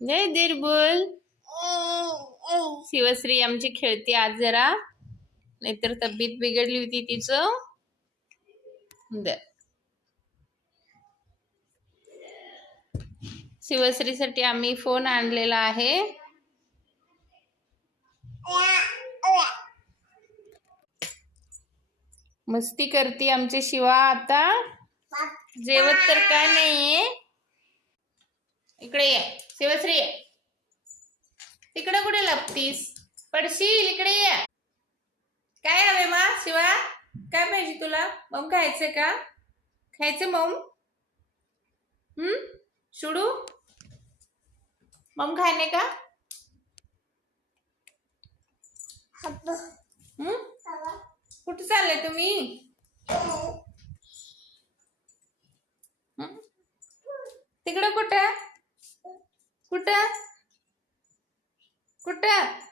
जय दीर बोल. शिवश्री आमची खेळती आज जरा, नाहीतर तब्येत बिघडली होती तिचं. शिवश्रीसाठी आम्ही फोन आणलेला आहे. मस्ती करते आमची शिवा आता. जेवत तर काय नाहीये. इकडे ये शिवश्री, तिकडे कुठे लपतीस, पडशील. इकडे ये. काय हवे मा शिवा, काय पाहिजे तुला? मम खायचंय का? खायचं मम? शुडू मम खाने का? कुठे चालले तुम्ही? तिकडं कुठं कुठं कुठं